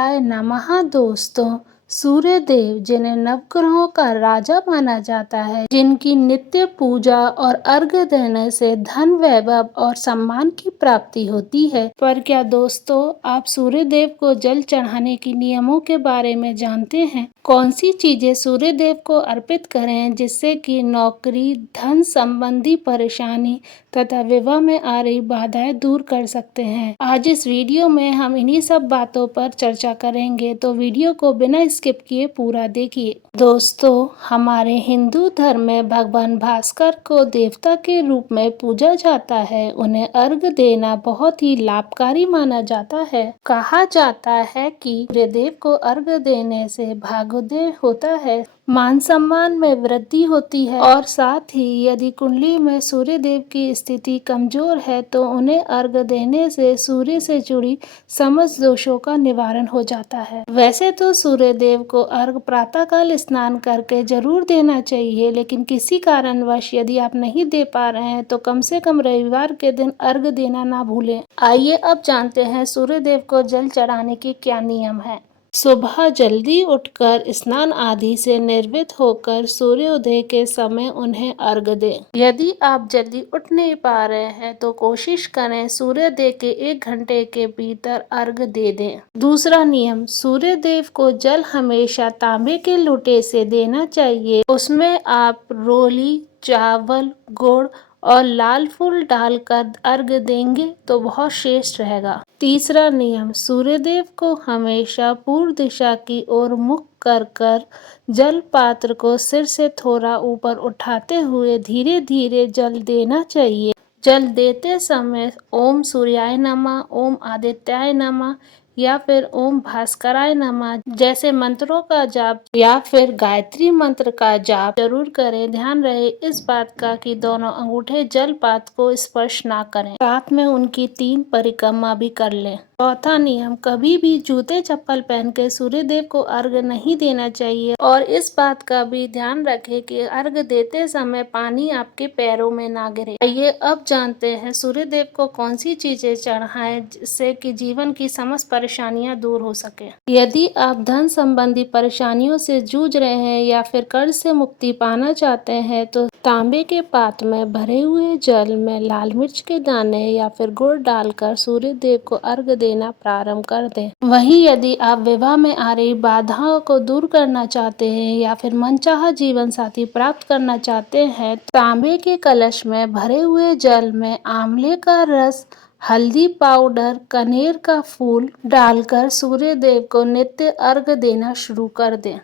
सूर्याय नमः। दोस्तों, सूर्य देव जिन्हें नवग्रहों का राजा माना जाता है, जिनकी नित्य पूजा और अर्घ्य देने से धन, वैभव और सम्मान की प्राप्ति होती है। पर क्या दोस्तों, आप सूर्य देव को जल चढ़ाने के नियमों के बारे में जानते हैं? कौन सी चीजें सूर्य देव को अर्पित करें जिससे कि नौकरी, धन संबंधी परेशानी तथा विवाह में आ रही बाधाएं दूर कर सकते हैं। आज इस वीडियो में हम इन्हीं सब बातों पर चर्चा करेंगे, तो वीडियो को बिना स्किप किए पूरा देखिए। दोस्तों, हमारे हिंदू धर्म में भगवान भास्कर को देवता के रूप में पूजा जाता है। उन्हें अर्घ्य देना बहुत ही लाभकारी माना जाता है। कहा जाता है कि सूर्यदेव को अर्घ्य देने से भाग्योदय होता है, मान सम्मान में वृद्धि होती है और साथ ही यदि कुंडली में सूर्य देव की स्थिति कमजोर है तो उन्हें अर्घ्य देने से सूर्य से जुड़ी समस्त दोषों का निवारण हो जाता है। वैसे तो सूर्य देव को अर्घ्य प्रातःकाल स्नान करके जरूर देना चाहिए, लेकिन किसी कारणवश यदि आप नहीं दे पा रहे हैं तो कम से कम रविवार के दिन अर्घ्य देना ना भूलें। आइए अब जानते हैं सूर्य देव को जल चढ़ाने के क्या नियम है। सुबह जल्दी उठकर स्नान आदि से निर्वृत्त होकर सूर्योदय के समय उन्हें अर्घ्य दें। यदि आप जल्दी उठ नहीं पा रहे हैं तो कोशिश करें सूर्योदय के 1 घंटे के भीतर अर्घ्य दे दें। दूसरा नियम, सूर्य देव को जल हमेशा तांबे के लोटे से देना चाहिए। उसमें आप रोली, चावल, गुड़ और लाल फूल डालकर अर्घ्य देंगे तो बहुत श्रेष्ठ रहेगा। तीसरा नियम, सूर्यदेव को हमेशा पूर्व दिशा की ओर मुख कर जल पात्र को सिर से थोड़ा ऊपर उठाते हुए धीरे धीरे जल देना चाहिए। जल देते समय ओम सूर्याय नमः, ओम आदित्याय नमः या फिर ओम भास्कराय नमः जैसे मंत्रों का जाप या फिर गायत्री मंत्र का जाप जरूर करें। ध्यान रहे इस बात का कि दोनों अंगूठे जल पात्र को स्पर्श ना करें, साथ में उनकी 3 परिक्रमा भी कर लें। चौथा नियम, कभी भी जूते चप्पल पहन के सूर्य देव को अर्घ्य नहीं देना चाहिए और इस बात का भी ध्यान रखें कि अर्घ्य देते समय पानी आपके पैरों में ना गिरे। आइए अब जानते हैं सूर्य देव को कौन सी चीजें चढ़ाएं जिससे कि जीवन की समस्त परेशानियां दूर हो सके। यदि आप धन संबंधी परेशानियों से जूझ रहे हैं या फिर कर्ज से मुक्ति पाना चाहते हैं तो तांबे के पात्र में भरे हुए जल में लाल मिर्च के दाने या फिर गुड़ डालकर सूर्य देव को अर्घ्य देना प्रारंभ कर दें। वहीं यदि आप विवाह में आ रही बाधाओं को दूर करना चाहते हैं या फिर मनचाहा जीवन साथी प्राप्त करना चाहते हैं, तांबे के कलश में भरे हुए जल में आंवले का रस, हल्दी पाउडर, कनेर का फूल डालकर सूर्य देव को नित्य अर्घ्य देना शुरू कर दें।